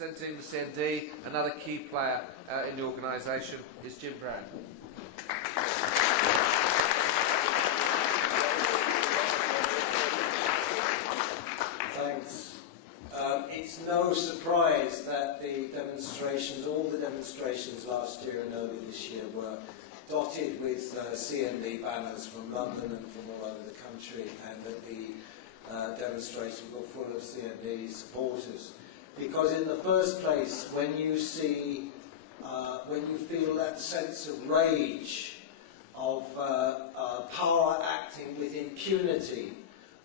representing the CND, another key player in the organisation is Jim Brann. Thanks. It's no surprise that the demonstrations, all the demonstrations last year and early this year, were dotted with CND banners from London and from all over the country, and that the demonstrations were full of CND supporters. Because in the first place, when you feel that sense of rage, of power acting with impunity,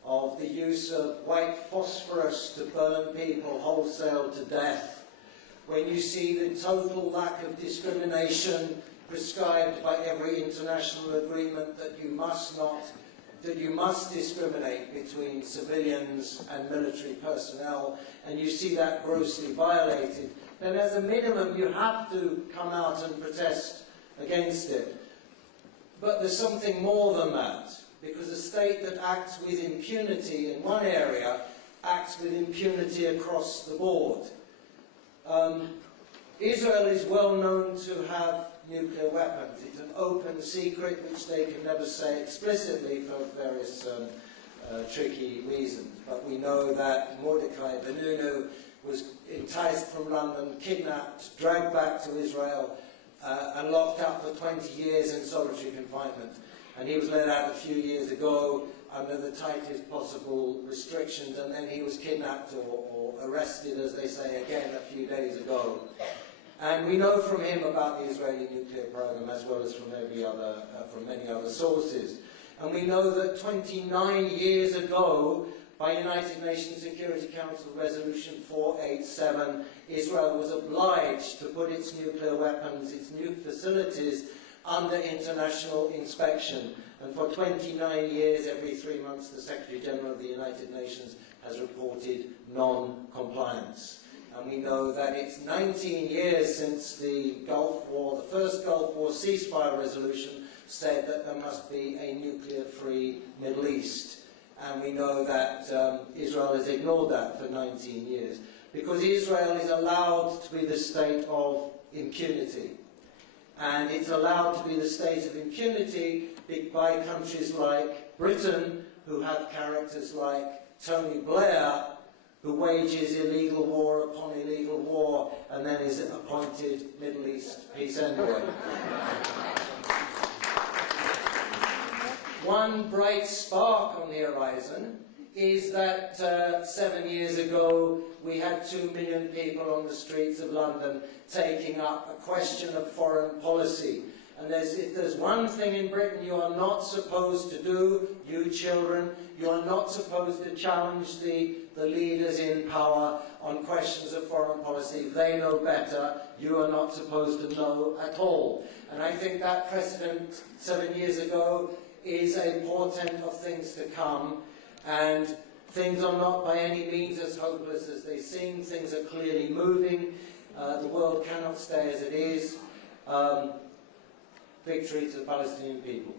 of the use of white phosphorus to burn people wholesale to death, when you see the total lack of discrimination prescribed by every international agreement that you must discriminate between civilians and military personnel, and you see that grossly violated, then as a minimum you have to come out and protest against it. But there's something more than that, because a state that acts with impunity in one area acts with impunity across the board. Israel is well known to have nuclear weapons. It's an open secret which they can never say explicitly for various tricky reasons. But we know that Mordecai Benunu was enticed from London, kidnapped, dragged back to Israel, and locked up for 20 years in solitary confinement. And he was let out a few years ago under the tightest possible restrictions, and then he was kidnapped or arrested, as they say, again a few days ago. And we know from him about the Israeli nuclear program, as well as from many other sources. And we know that 29 years ago, by United Nations Security Council Resolution 487, Israel was obliged to put its nuclear weapons, its nuke facilities, under international inspection. And for 29 years, every 3 months, the Secretary General of the United Nations has reported non-compliance. And we know that it's 19 years since the Gulf War, the first Gulf War ceasefire resolution said that there must be a nuclear-free Middle East. And we know that Israel has ignored that for 19 years. Because Israel is allowed to be the state of impunity. And it's allowed to be the state of impunity by countries like Britain, who have characters like Tony Blair, who wages illegal war upon illegal war, and then is appointed Middle East peace envoy. One bright spark on the horizon is that 7 years ago we had 2 million people on the streets of London taking up a question of foreign policy. And if there's one thing in Britain you are not supposed to do, you children, you are not supposed to challenge the leaders in power on questions of foreign policy. They know better. You are not supposed to know at all. And I think that precedent 7 years ago is a portent of things to come. And things are not by any means as hopeless as they seem. Things are clearly moving. The world cannot stay as it is. Victory to the Palestinian people.